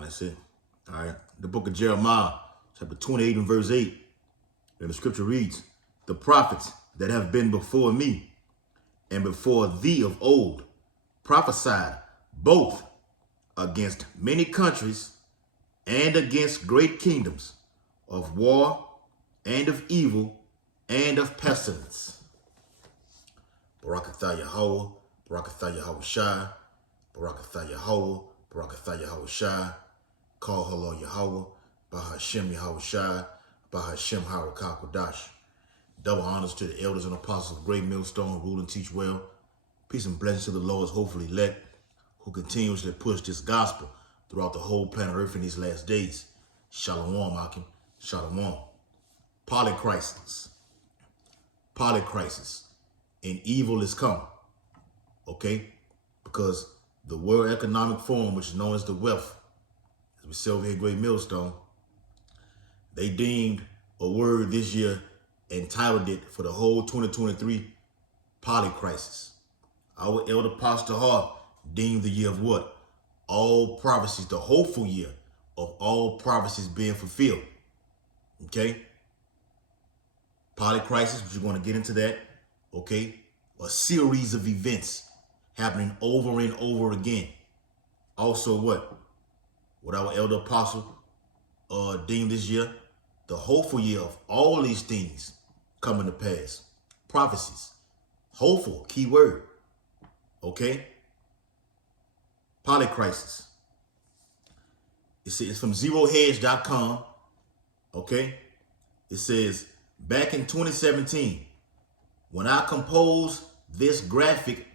That's it. All right. The book of Jeremiah, chapter 28 and verse 8. And the scripture reads, the prophets that have been before me and before thee of old prophesied both against many countries and against great kingdoms, of war and of evil and of pestilence. Barakatha Yahweh, Barakatha Yahweh Shai, Barakatha Yahweh, Barakatha Yahweh Shai, Call Hello Yahweh, Bahashem Yahweh Shai, Bahashem Harakah Kodash. Double honors to the elders and apostles of Great Millstone who rule and teach well. Peace and blessings to the Lord's hopefully elect, who continuously push this gospel throughout the whole planet Earth in these last days. Shalom, Akim. Shalom. Polycrisis. Polycrisis. And evil is come. Okay? Because the World Economic Forum, which is known as the WEF, as we say over here at Great Millstone, they deemed a word this year, entitled it for the whole 2023, Polycrisis. Our elder Pastor Hart deemed the year of what? All prophecies, the hopeful year of all prophecies being fulfilled. Okay? Polycrisis, which we're going to get into that. Okay? A series of events happening over and over again. Also what? What our elder apostle deemed this year, the hopeful year of all these things coming to pass. Prophecies. Hopeful, key word. Okay? Polycrisis. It's from zerohedge.com. Okay? It says, back in 2017, when I composed this graphic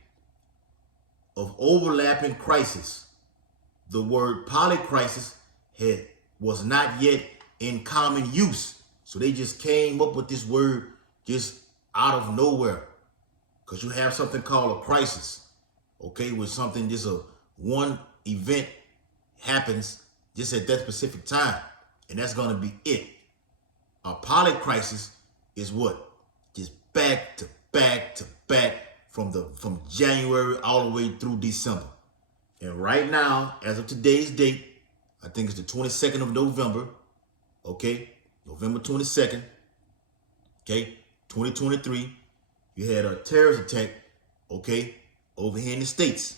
of overlapping crisis, the word polycrisis was not yet in common use. So they just came up with this word just out of nowhere. Because you have something called a crisis. Okay, with something, just one event happens just at that specific time. And that's going to be it. A polycrisis is what? Just back to back to back from January all the way through December. And right now, as of today's date, I think it's the 22nd of November. Okay, November 22nd. Okay, 2023. You had a terrorist attack, okay, over here in the States.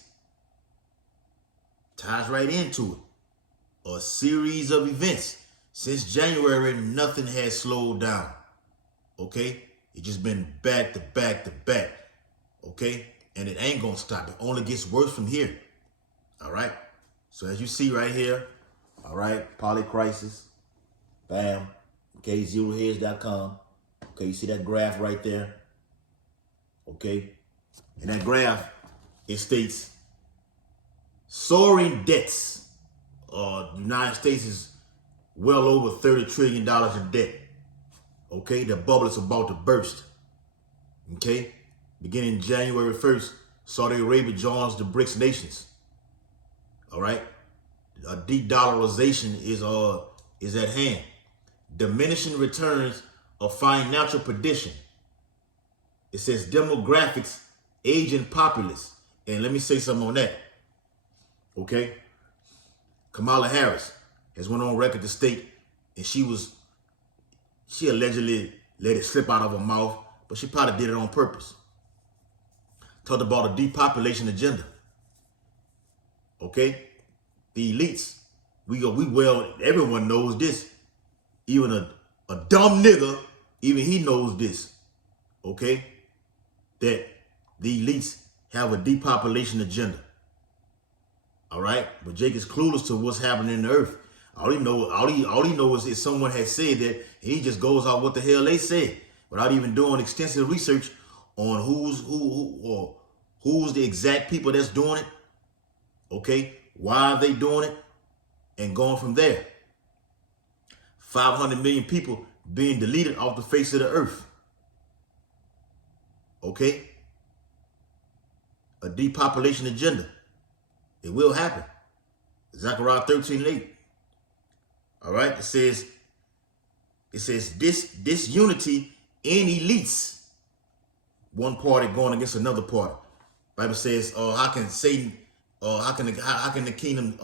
Ties right into it. A series of events. Since January, nothing has slowed down. Okay? It's just been back to back to back. Okay? And it ain't gonna stop. It only gets worse from here. All right? So as you see right here, all right, Polycrisis. Bam. Okay, zerohedge.com. Okay, you see that graph right there? Okay? In that graph, it states soaring debts. The United States is well over $30 trillion in debt. Okay? The bubble is about to burst. Okay? Beginning January 1st, Saudi Arabia joins the BRICS nations. All right? A de-dollarization is at hand. Diminishing returns of financial perdition. It says demographics, aging populace. And let me say something on that. Okay? Kamala Harris has went on record to state, and she allegedly let it slip out of her mouth, but she probably did it on purpose. Talked about a depopulation agenda. Okay? The elites, everyone knows this. Even a dumb nigga, even he knows this. Okay? That the elites have a depopulation agenda. All right? But Jake is clueless to what's happening in the earth. All he knows is someone has said that, and he just goes out what the hell they said without even doing extensive research on who's the exact people that's doing it. Okay? Why are they doing it? And going from there. 500 million people being deleted off the face of the earth. Okay? A depopulation agenda. It will happen. Zechariah 13:8. All right? It says this unity in elites. One party going against another party. Bible says, how can Satan, how can the kingdom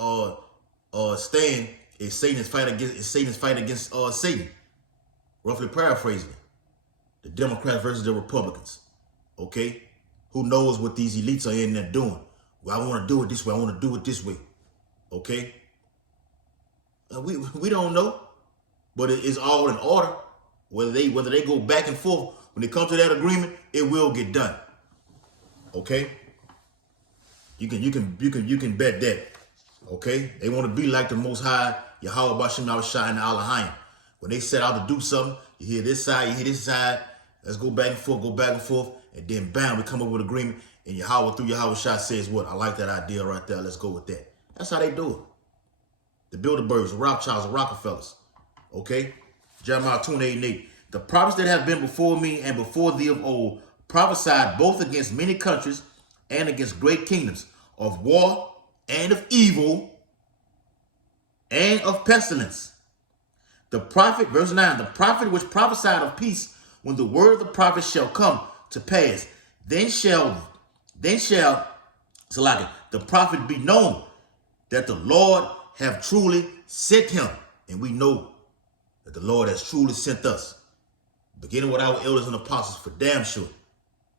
stand is Satan's fight against Satan. Roughly paraphrasing it. The Democrats versus the Republicans. Okay? Who knows what these elites are in there doing? Well, I want to do it this way. I want to do it this way. Okay? We don't know. But it is all in order. Whether they go back and forth, when they come to that agreement, it will get done. Okay? You can bet that. Okay? They want to be like the Most High, Yahweh Bashim Yahushua and Allahayim. When they set out to do something, you hear this side, you hear this side. Let's go back and forth, and then bam, we come up with agreement. And Yahweh through Yahweh Shah says, "What? I like that idea right there. Let's go with that." That's how they do it. The Bilderbergs, the Rothschilds, the Rockefellers. Okay? Jeremiah 28:8. The prophets that have been before me and before thee of old prophesied both against many countries and against great kingdoms, of war and of evil and of pestilence. The prophet, verse 9, the prophet which prophesied of peace, when the word of the prophet shall come to pass, then shall the prophet be known that the Lord have truly sent him. And we know that the Lord has truly sent us, beginning with our elders and apostles, for damn sure.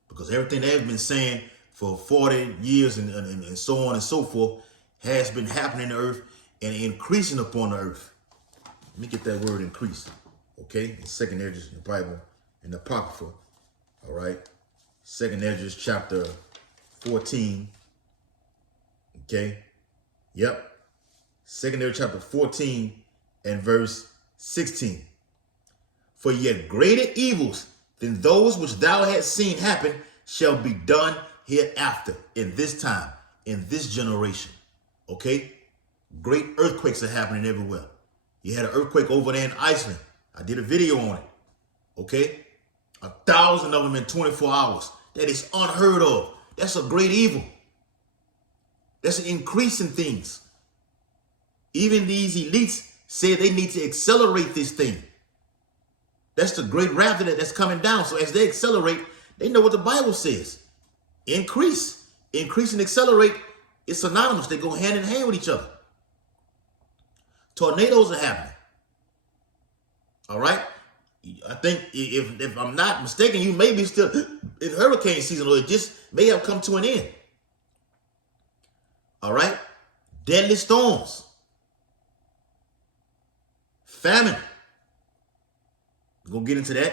Because everything they've been saying for 40 years and so on and so forth has been happening in the earth and increasing upon the earth. Let me get that word increase. Okay? In Second Esdras in the Bible, in the Apocrypha. All right? Second Esdras chapter 14. Okay? Yep. Second Esdras chapter 14 and verse 16. For yet greater evils than those which thou hast seen happen shall be done hereafter, in this time, in this generation. Okay? Great earthquakes are happening everywhere. You had an earthquake over there in Iceland. I did a video on it. Okay? 1,000 of them in 24 hours. That is unheard of. That's a great evil. That's an increase in things. Even these elites say they need to accelerate this thing. That's the great raptor that's coming down. So as they accelerate, they know what the Bible says. Increase. Increase and accelerate is synonymous. They go hand in hand with each other. Tornadoes are happening. All right? I think if I'm not mistaken, you may be still in hurricane season, or it just may have come to an end. All right? Deadly storms. Famine. We're going to get into that.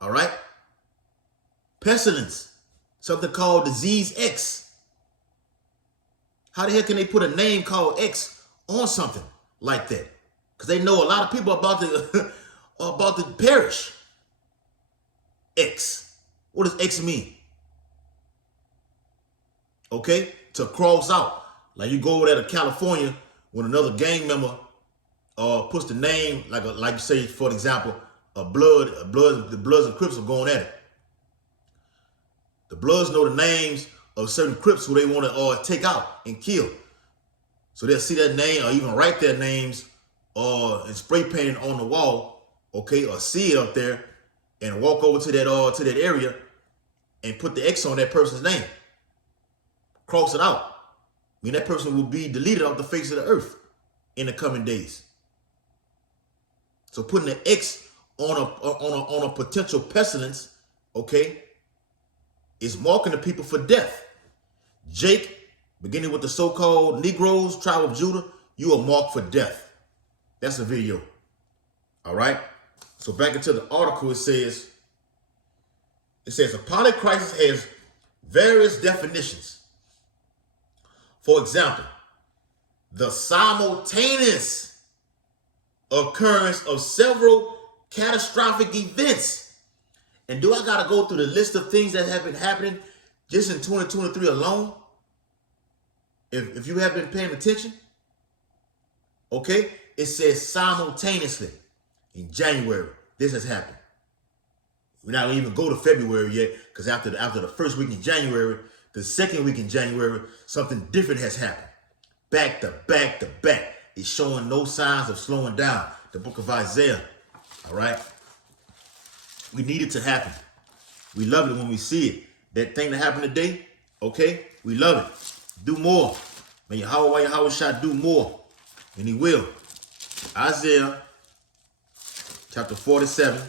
All right? Pestilence. Something called disease X. How the hell can they put a name called X on something like that? Because they know a lot of people are about to perish. X. What does X mean? Okay? To cross out. Like you go over there to California when another gang member puts the name, like you say, for example, the Bloods and Crips are going at it. The Bloods know the names of certain Crips who they want to take out and kill. So they'll see that name or even write their names and spray paint it on the wall, okay, or see it up there and walk over to that area and put the X on that person's name. Cross it out. I mean, that person will be deleted off the face of the earth in the coming days. So putting an X on a potential pestilence, okay, is marking the people for death. Jake, beginning with the so-called Negroes, tribe of Judah, you are marked for death. That's a video. All right. So back into the article, it says a polycrisis has various definitions. For example, the simultaneous occurrence of several catastrophic events. And do I got to go through the list of things that have been happening just in 2023 alone? If you have been paying attention, okay, it says simultaneously in January, this has happened. We're not even go to February yet, because after the first week in January, the second week in January, something different has happened. Back to back to back. It's showing no signs of slowing down. The book of Isaiah. All right. We need it to happen. We love it when we see it. That thing that happened today, okay? We love it. Do more. May Yahweh Shah do more. And he will. Isaiah chapter 47.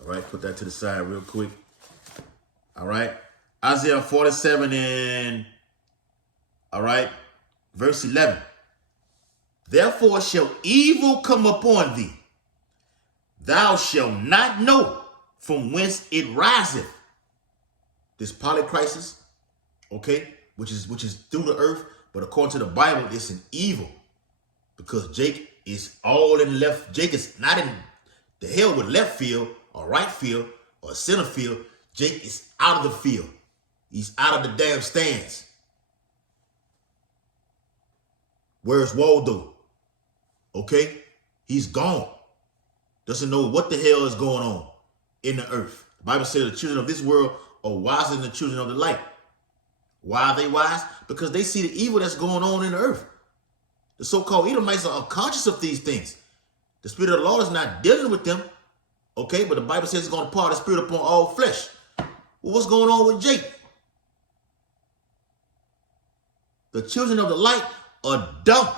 All right, put that to the side real quick. All right. Isaiah 47 and, all right, verse 11. Therefore shall evil come upon thee. Thou shalt not know from whence it riseth. This polycrisis, okay, which is through the earth, but according to the Bible, it's an evil. Because Jake is all in left. Jake is not in the hell with left field or right field or center field. Jake is out of the field. He's out of the damn stands. Where's Waldo? Okay? He's gone. Doesn't know what the hell is going on in the earth. The Bible says the children of this world are wiser than the children of the light. Why are they wise? Because they see the evil that's going on in the earth. The so-called Edomites are conscious of these things. The Spirit of the Lord is not dealing with them. Okay? But the Bible says it's going to pour the Spirit upon all flesh. Well, what's going on with Jake? The children of the light are dumb.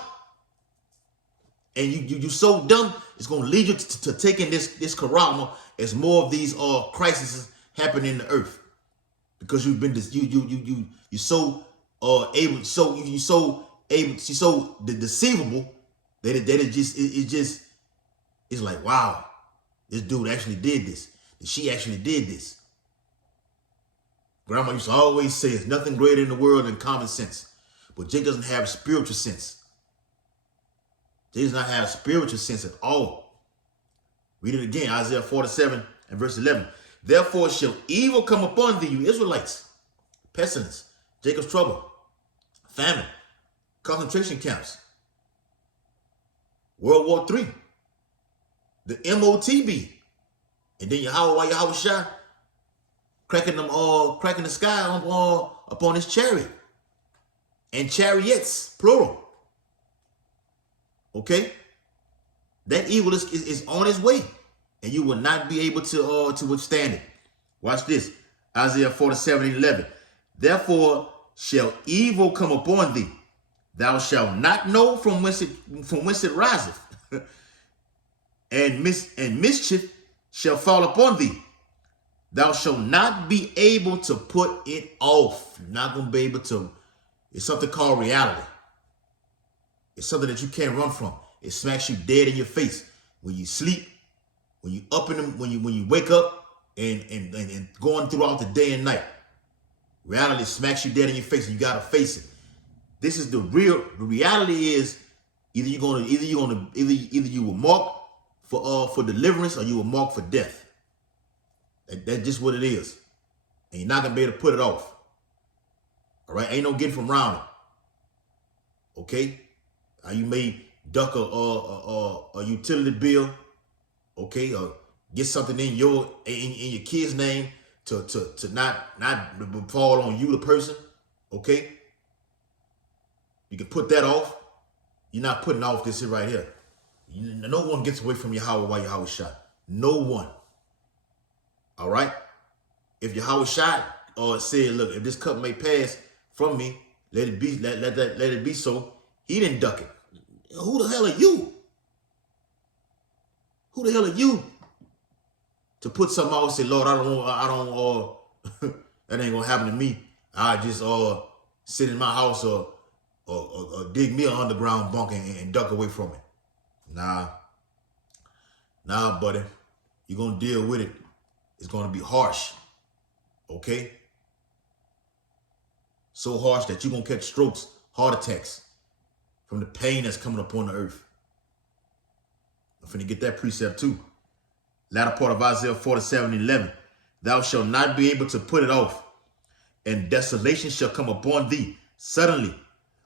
And you so dumb, it's going to lead you to taking this karama as more of these crises happen in the earth. Because you've been you're so deceivable that it's like, wow, this dude actually did this. And she actually did this. Grandma used to always say there's nothing greater in the world than common sense. But Jake doesn't have spiritual sense. Jake does not have spiritual sense at all. Read it again, Isaiah 47 and verse 11. Therefore shall evil come upon thee, you Israelites. Pestilence, Jacob's trouble, famine, concentration camps, World War III, the MOTB, and then Yahweh Shah cracking the sky upon his chariot. And chariots, plural. Okay? That evil is on its way. And you will not be able to withstand it. Watch this. Isaiah 47 and 11. Therefore shall evil come upon thee. Thou shalt not know from whence it riseth. and mischief shall fall upon thee. Thou shalt not be able to put it off. You're not going to be able to. It's something called reality. It's something that you can't run from. It smacks you dead in your face when you sleep, when you up in them, when you wake up, and going throughout the day and night. Reality smacks you dead in your face, and you gotta face it. This is the reality is either you will mark for deliverance or you will mark for death. That's just what it is, and you're not gonna be able to put it off. All right, ain't no getting from around it. Okay, you may duck a utility bill, okay, or get something in your kid's name to not fall on you, the person. Okay, you can put that off. You're not putting off this right here. No one gets away from Yahweh while Yahweh shot. No one. All right. If Yahweh shot or said, look, if this cup may pass from me, let it be. Let it be so. He didn't duck it. Who the hell are you? Who the hell are you to put something out and say, Lord, I don't that ain't gonna happen to me. I just sit in my house or dig me an underground bunker and duck away from it. Nah, buddy. You're gonna deal with it. It's gonna be harsh. Okay? So harsh that you're gonna catch strokes, heart attacks from the pain that's coming upon the earth. I'm finna get that precept too. Latter part of Isaiah 47 and 11. Thou shalt not be able to put it off, and desolation shall come upon thee suddenly,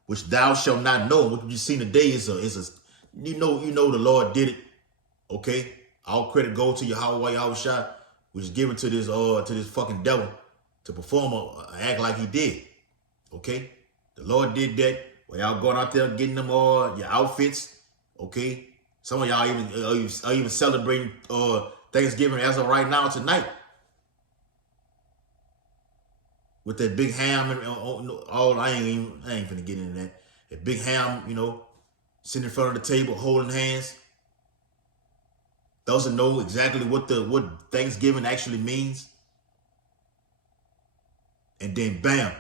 which thou shalt not know. What you see today is you know the Lord did it. Okay? All credit goes to Yahweh Shah, which is given to this fucking devil to perform act like he did. Okay? The Lord did that. While y'all going out there getting them your outfits. Okay? Some of y'all even celebrating Thanksgiving as of right now tonight. With that big ham and all, I ain't finna get into that. That big ham, sitting in front of the table, holding hands. Doesn't know exactly what Thanksgiving actually means. And then bam,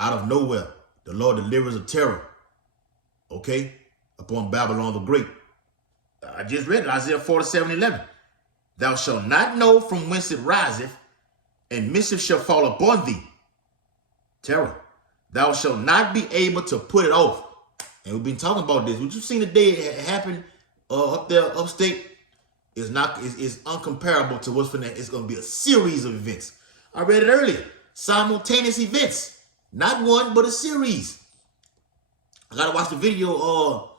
out of nowhere, the Lord delivers a terror, okay, upon Babylon the Great. I just read it, Isaiah 47:11. Thou shalt not know from whence it riseth, and mischief shall fall upon thee. Terror. Thou shalt not be able to put it off. And we've been talking about this. What you seen the day it happened up there, upstate, is uncomparable to what's finna. It's going to be a series of events. I read it earlier. Simultaneous events. Not one, but a series. I got to watch the video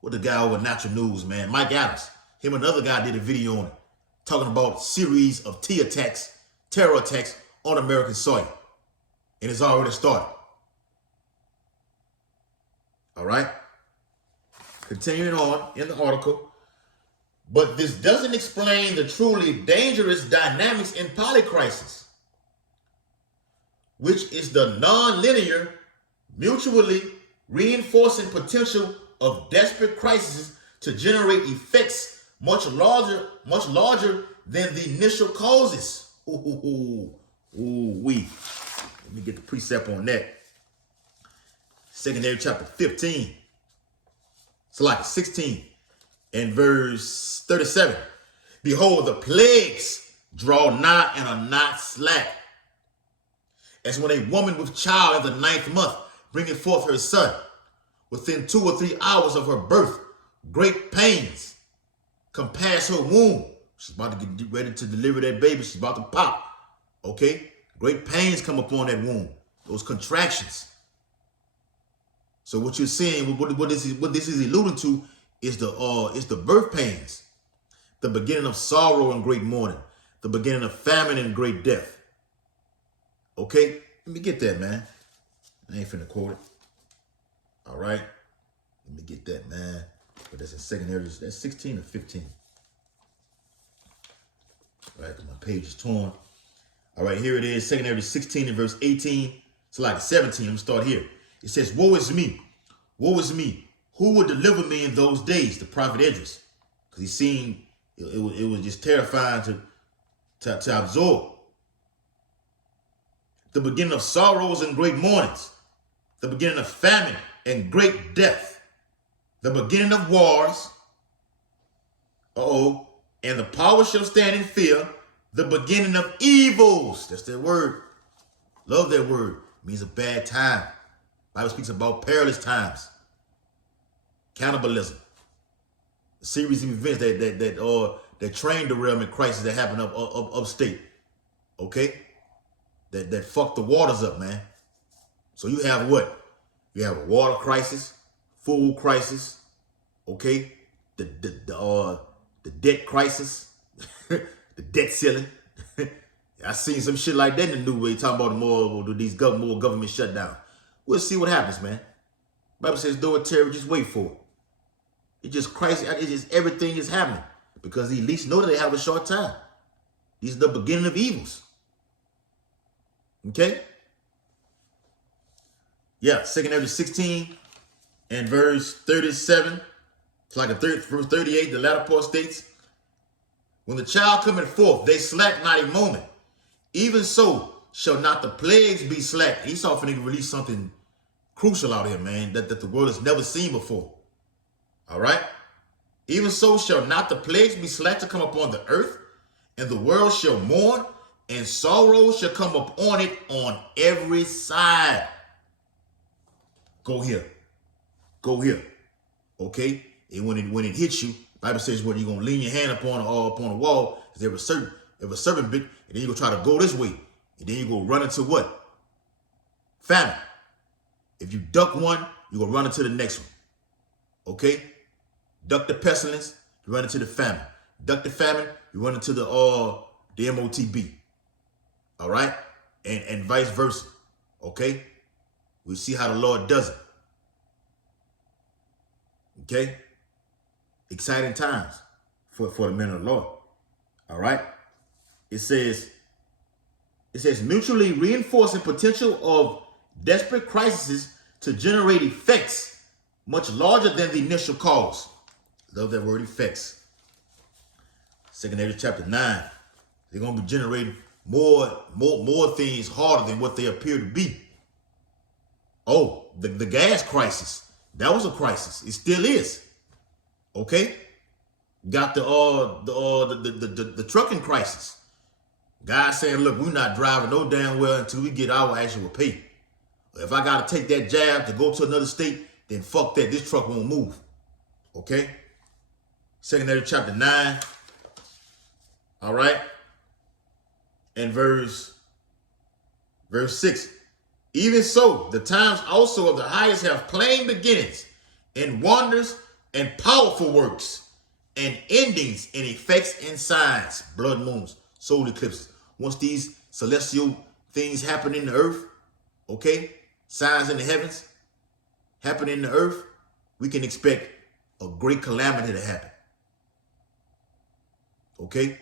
with the guy over Natural News, man. Mike Adams. Him and another guy did a video on it. Talking about series of terror attacks on American soil. And it's already started. All right? Continuing on in the article. But this doesn't explain the truly dangerous dynamics in Polycrisis, which is the non-linear, mutually reinforcing potential of desperate crises to generate effects much larger than the initial causes. Let me get the precept on that. Secondary chapter 15. It's like 16 and verse 37. Behold, the plagues draw nigh and are not slack. As when a woman with child in the 9th month bringeth forth her son, within 2 or 3 hours of her birth, great pains compass her womb. She's about to get ready to deliver that baby. She's about to pop. Okay? Great pains come upon that womb. Those contractions. So what you're seeing, what this is alluding to, is the birth pains, the beginning of sorrow and great mourning, the beginning of famine and great death. Okay? Let me get that, man. I ain't finna quote it. All right? Let me get that, man. But that's in secondary. That's 16 or 15. All right, my page is torn. All right, here it is. Secondary 16 and verse 18. It's like 17. I'm going to start here. It says, woe is me. Woe is me. Who will deliver me in those days? The prophet Idris. Because he seen it was just terrifying to absorb. The beginning of sorrows and great mournings. The beginning of famine and great death. The beginning of wars. And the power shall stand in fear. The beginning of evils. That's that word. Love that word. It means a bad time. Bible speaks about perilous times. Cannibalism. A series of events that train derailment crisis that happened upstate. Okay? That fucked the waters up, man. So you have what? You have a water crisis, food crisis, okay? The debt crisis, the debt ceiling. I seen some shit like that in the new way, talking about more government shutdown. We'll see what happens, man. Bible says, though a terror, just wait for it. It's just crisis. It's just everything is happening because the elites know that they have a short time. These are the beginning of evils. Okay? Yeah, secondary 16 and verse 37. It's like verse 38, the latter part states, when the child cometh forth, they slack not a moment. Even so shall not the plagues be slack. Esau finna release something crucial out here, man, that the world has never seen before. All right? Even so shall not the plagues be slack to come upon the earth, and the world shall mourn, and sorrow shall come upon it on every side. Go here. Go here. Okay? And when it hits you, Bible says when you're gonna lean your hand upon the wall, there was a serpent bit, and then you're gonna try to go this way. And then you're gonna run into what? Famine. If you duck one, you're gonna run into the next one. Okay? Duck the pestilence, you run into the famine. Duck the famine, you run into the MOTB. All right? And vice versa. Okay? We see how the Lord does it. Okay? Exciting times for the men of the Lord. All right? It says mutually reinforcing potential of desperate crises to generate effects much larger than the initial cause. Love that word, effects. 2 Ezra chapter 9. They're going to be generating more things harder than what they appear to be. Oh, the gas crisis. That was a crisis. It still is. Okay? Got the trucking crisis. Guys saying, look, we're not driving no damn well until we get our actual pay. If I got to take that jab to go to another state, then fuck that. This truck won't move. Okay? 2 Ezra chapter 9. All right? And verse 6. Even so, the times also of the highest have plain beginnings, and wonders, and powerful works, and endings, and effects, and signs, blood moons, solar eclipses. Once these celestial things happen in the earth, okay, signs in the heavens happen in the earth, we can expect a great calamity to happen. Okay?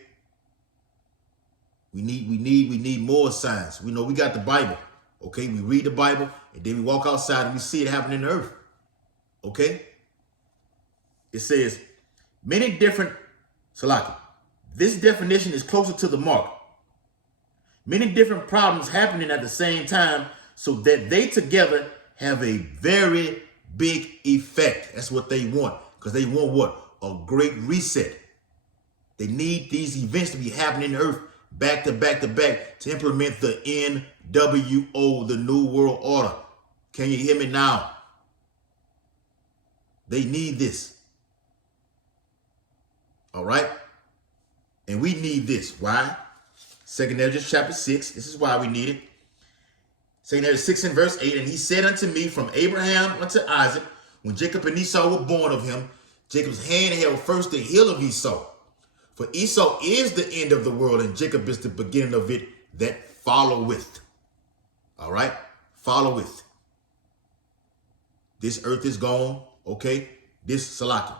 We need more signs. We know we got the Bible. Okay, we read the Bible, and then we walk outside and we see it happening in the earth. Okay? It says, many different, Salaki, this definition is closer to the mark. Many different problems happening at the same time, so that they together have a very big effect. That's what they want, because they want what? A great reset. They need these events to be happening in the earth back to back to back to implement the NWO, the New World Order. Can you hear me now? They need this. All right? And we need this. Why? 2 Ezra chapter 6. This is why we need it. 2 Ezra 6 and verse 8. And he said unto me, from Abraham unto Isaac, when Jacob and Esau were born of him, Jacob's hand held first the heel of Esau. For Esau is the end of the world, and Jacob is the beginning of it that followeth. All right? Followeth. This earth is gone, okay? This Salaki.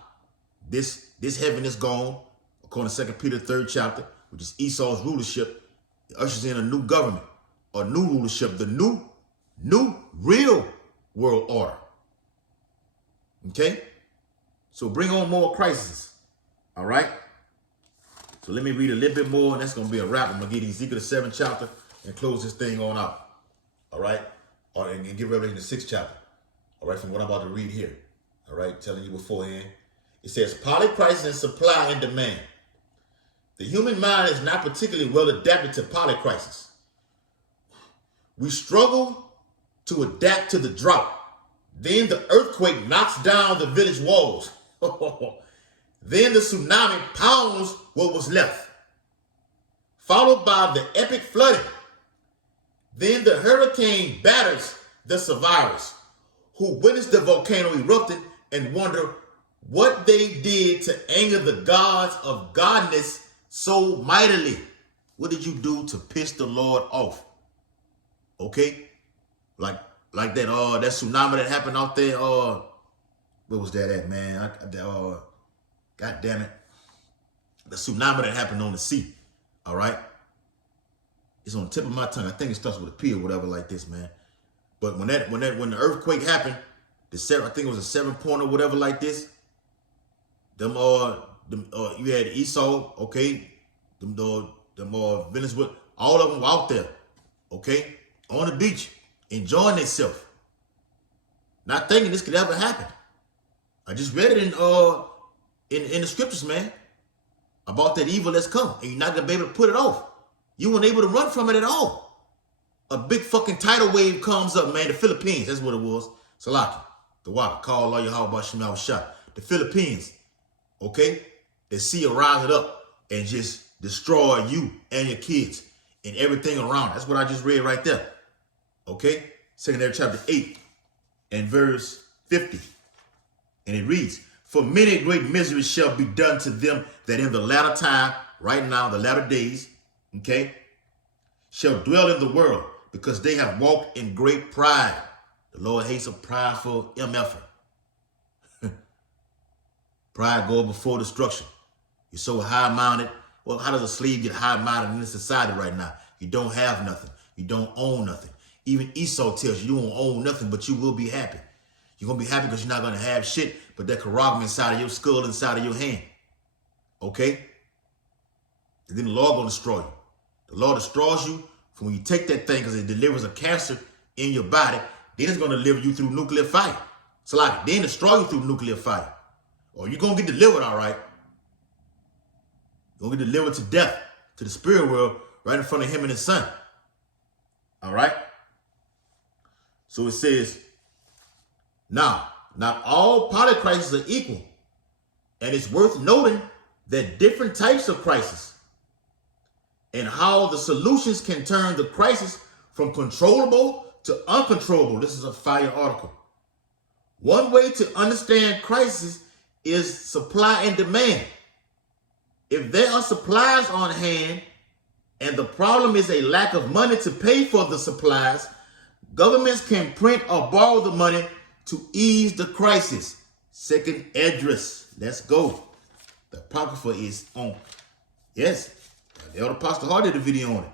This heaven is gone, according to 2 Peter 3rd chapter, which is Esau's rulership. It ushers in a new government, a new rulership, the new real world order. Okay? So bring on more crises. All right? So let me read a little bit more, and that's going to be a wrap. I'm going to get Ezekiel the 7th chapter and close this thing on out. All right? And get Revelation the 6th chapter. All right, from what I'm about to read here. All right, telling you beforehand. It says, polycrisis and supply and demand. The human mind is not particularly well adapted to polycrisis. We struggle to adapt to the drought. Then the earthquake knocks down the village walls. Then the tsunami pounds what was left, followed by the epic flooding. Then the hurricane batters the survivors, who witnessed the volcano erupting and wonder what they did to anger the gods of godness so mightily. What did you do to piss the Lord off? Okay? Like that that tsunami that happened out there, where was that at, man? God damn it. The tsunami that happened on the sea. All right? It's on the tip of my tongue. I think it starts with a P or whatever like this, man. But when the earthquake happened, I think it was a 7 point or whatever like this. You had Esau, okay? Venezuela, all of them were out there, okay? On the beach, enjoying themselves. Not thinking this could ever happen. I just read it in the scriptures, man, about that evil that's come, and you're not gonna be able to put it off. You weren't able to run from it at all. A big fucking tidal wave comes up, man. The Philippines, that's what it was. Salaki, the water, call all your how about Shema was shot. The Philippines, okay? The sea will rise it up and just destroy you and your kids and everything around. That's what I just read right there. Okay? 2 Ezra chapter 8 and verse 50. And it reads, for many great miseries shall be done to them that in the latter time, right now, the latter days, okay, shall dwell in the world, because they have walked in great pride. The Lord hates a prideful MFer. Pride goes before destruction. You're so high-minded. Well, how does a slave get high-minded in this society right now? You don't have nothing. You don't own nothing. Even Esau tells you you don't own nothing, but you will be happy. You're going to be happy because you're not going to have shit but that carogam inside of your skull, inside of your hand. Okay? And then the Lord going to destroy you. The Lord destroys you from when you take that thing because it delivers a cancer in your body. Then it's going to deliver you through nuclear fire. So like, then destroy you through nuclear fire. Or you're going to get delivered, all right? You're going to get delivered to death, to the spirit world, right in front of him and his son. All right? So it says, now, not all polycrises are equal. And it's worth noting that different types of crisis and how the solutions can turn the crisis from controllable to uncontrollable. This is a fire article. One way to understand crisis is supply and demand. If there are supplies on hand and the problem is a lack of money to pay for the supplies, governments can print or borrow the money to ease the crisis. Second address. Let's go. The Apocrypha is on. Yes. The Elder Pastor Hart did a video on it.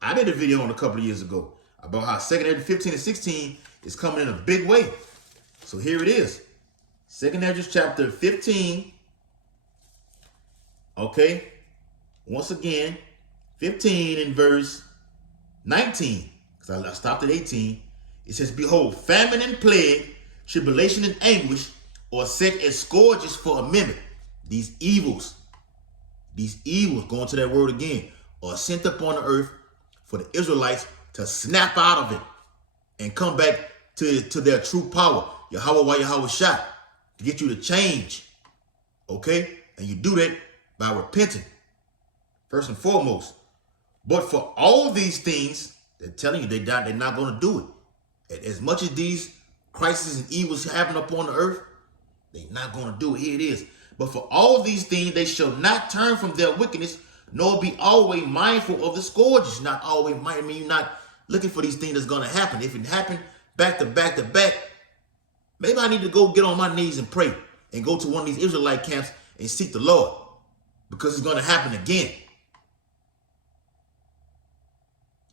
I did a video on it a couple of years ago about how 2nd Address 15 and 16 is coming in a big way. So here it is. 2nd Address chapter 15. Okay. Once again, 15 in verse 19. Because I stopped at 18. It says, behold, famine and plague, tribulation and anguish, are set as scourges for a minute. These evils, going to that word again, are sent upon the earth for the Israelites to snap out of it and come back to their true power. Yahweh shot to get you to change. Okay? And you do that by repenting, first and foremost. But for all these things, they're telling you they're not going to do it. As much as these crises and evils happen upon the earth, they're not going to do it. Here it is. But for all these things, they shall not turn from their wickedness, nor be always mindful of the scourges. Not always mindful. I mean, you're not looking for these things that's going to happen. If it happened back to back to back, maybe I need to go get on my knees and pray and go to one of these Israelite camps and seek the Lord, because it's going to happen again.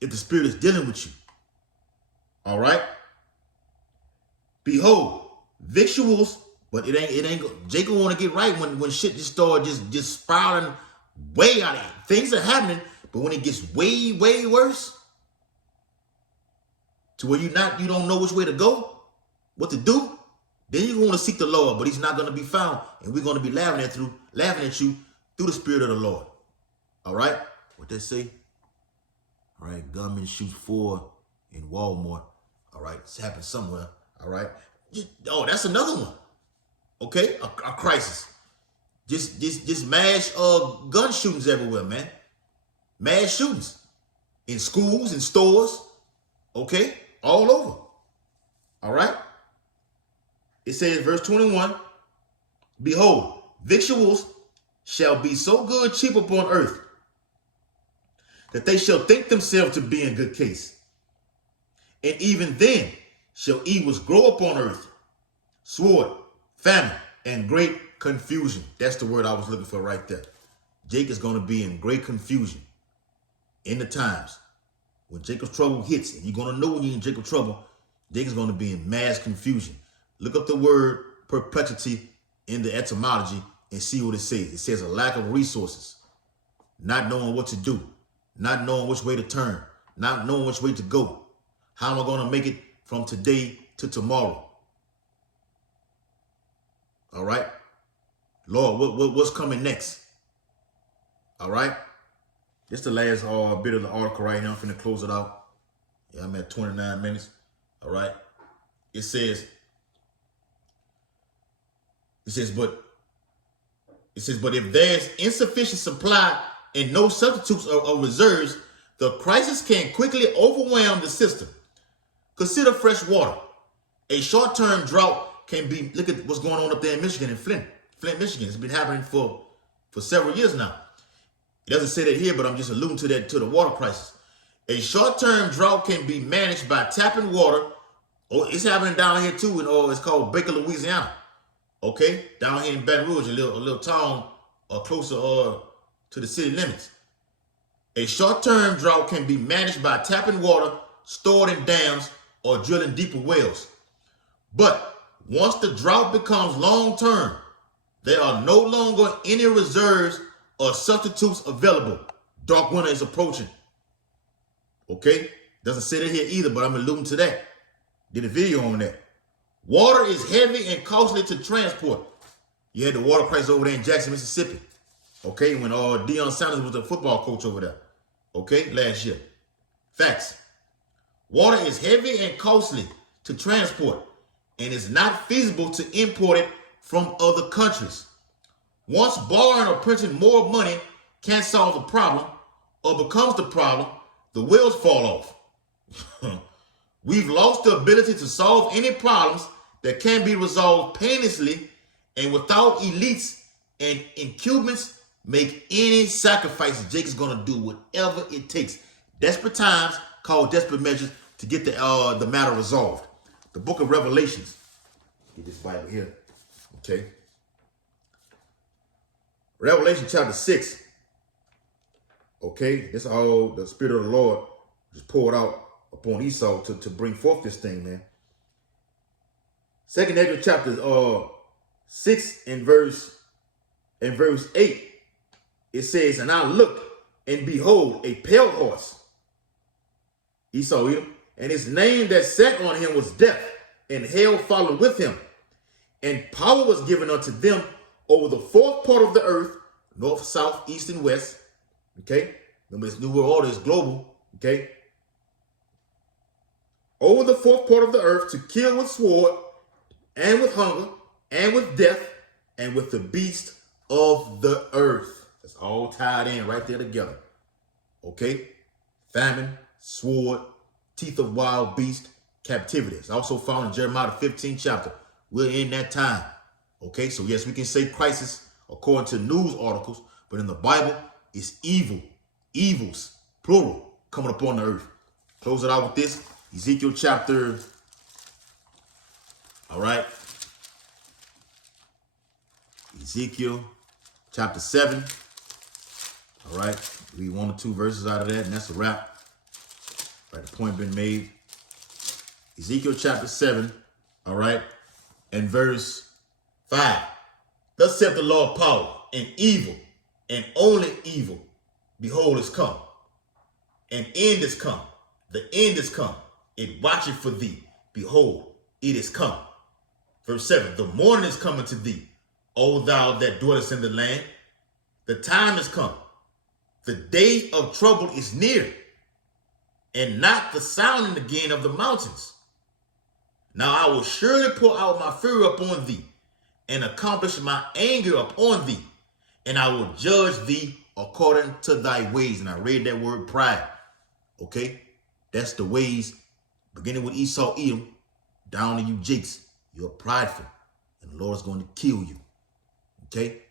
If the Spirit is dealing with you. All right? Behold, victuals, but it ain't, Jacob want to get right when shit just start just spiraling way out of it. Things are happening, but when it gets way, way worse, to where you don't know which way to go, what to do, then you're going to seek the Lord, but he's not going to be found, and we're going to be laughing at you through the Spirit of the Lord. All right? What they say? All right, gunman shoots 4 in Walmart. All right, it's happened somewhere. All right. Oh, that's another one. Okay, a crisis. Just mass gun shootings everywhere, man. Mass shootings in schools, in stores. Okay, all over. All right. It says, verse 21, behold, victuals shall be so good cheap upon earth, that they shall think themselves to be in good case. And even then shall evils grow upon earth, sword, famine, and great confusion. That's the word I was looking for right there. Jake is going to be in great confusion in the times. When Jacob's trouble hits, and you're going to know when you're in Jacob's trouble, Jake is going to be in mass confusion. Look up the word perplexity in the etymology and see what it says. It says a lack of resources, not knowing what to do, not knowing which way to turn, not knowing which way to go. How am I going to make it from today to tomorrow? All right. Lord, what's coming next? All right. This is the last bit of the article right now. I'm finna close it out. Yeah, I'm at 29 minutes. All right. It says, but if there's insufficient supply and no substitutes or reserves, the crisis can quickly overwhelm the system. Consider fresh water. A short-term drought can be, look at what's going on up there in Michigan, in Flint, Michigan. It's been happening for several years now. It doesn't say that here, but I'm just alluding to that, to the water crisis. A short-term drought can be managed by tapping water. Oh, it's happening down here too, and it's called Baker, Louisiana. Okay, down here in Baton Rouge, a little town closer to the city limits. A short-term drought can be managed by tapping water stored in dams or drilling deeper wells. But Once the drought becomes long-term, there are no longer any reserves or substitutes available. Dark winter is approaching. Okay? Doesn't say that here either, but I'm alluding to that. Did a video on that. Water is heavy and costly to transport. You had the water crisis over there in Jackson, Mississippi. Okay? When Deion Sanders was the football coach over there. Okay? Last year. Facts. Water is heavy and costly to transport, and it's not feasible to import it from other countries. Once borrowing or printing more money can't solve the problem or becomes the problem, the wheels fall off. We've lost the ability to solve any problems that can be resolved painlessly and without elites and incumbents make any sacrifices. Jake is going to do whatever it takes. Desperate times call desperate measures to get the matter resolved. The book of Revelations. Get this Bible here. Okay. Revelation chapter 6. Okay. This is how the Spirit of the Lord just poured out upon Esau to bring forth this thing, man. Second Ezra chapter 6 and verse 8. It says, and I looked, and behold, a pale horse. Esau, Edom, and his name that sat on him was Death, and hell followed with him. And power was given unto them over the fourth part of the earth, north, south, east, and west. Okay? Remember, this new world order is global. Okay? Over the fourth part of the earth to kill with sword, and with hunger, and with death, and with the beast of the earth. That's all tied in right there together. Okay? Famine, sword, teeth of wild beast, captivity. It's also found in Jeremiah the 15th chapter. We're in that time. Okay, so yes, we can say crisis according to news articles, but in the Bible, it's evil, evils, plural, coming upon the earth. Close it out with this. Ezekiel chapter, all right. Ezekiel chapter 7. All right, read 1 or 2 verses out of that, and that's a wrap. Right, the point been made. Ezekiel chapter 7, all right, and verse 5. Thus saith the Lord power, and evil, and only evil, behold, is come. An end is come. The end is come. It watcheth for thee. Behold, it is come. Verse 7. The morning is coming to thee, O thou that dwellest in the land. The time is come. The day of trouble is near, and not the sounding again of the mountains. Now I will surely pour out my fury upon thee, and accomplish my anger upon thee, and I will judge thee according to thy ways. And I read that word pride. Okay? That's the ways, beginning with Esau, Edom, down to you Jakes. You're prideful, and the Lord is going to kill you. Okay?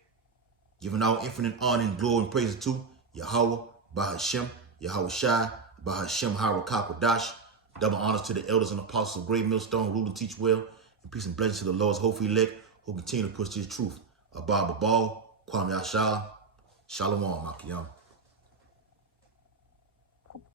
Giving all infinite honor and glory and praise to Yahweh, Bahashem, Yahweh Shai, Bahashem, Harakakwadash. Double honors to the elders and apostles of Great Millstone, rule and teach well. And peace and blessings to the Lord's hopeful elect who continue to push his truth. Abba Babal, Kwame Yashar, Shalom, Makiyam.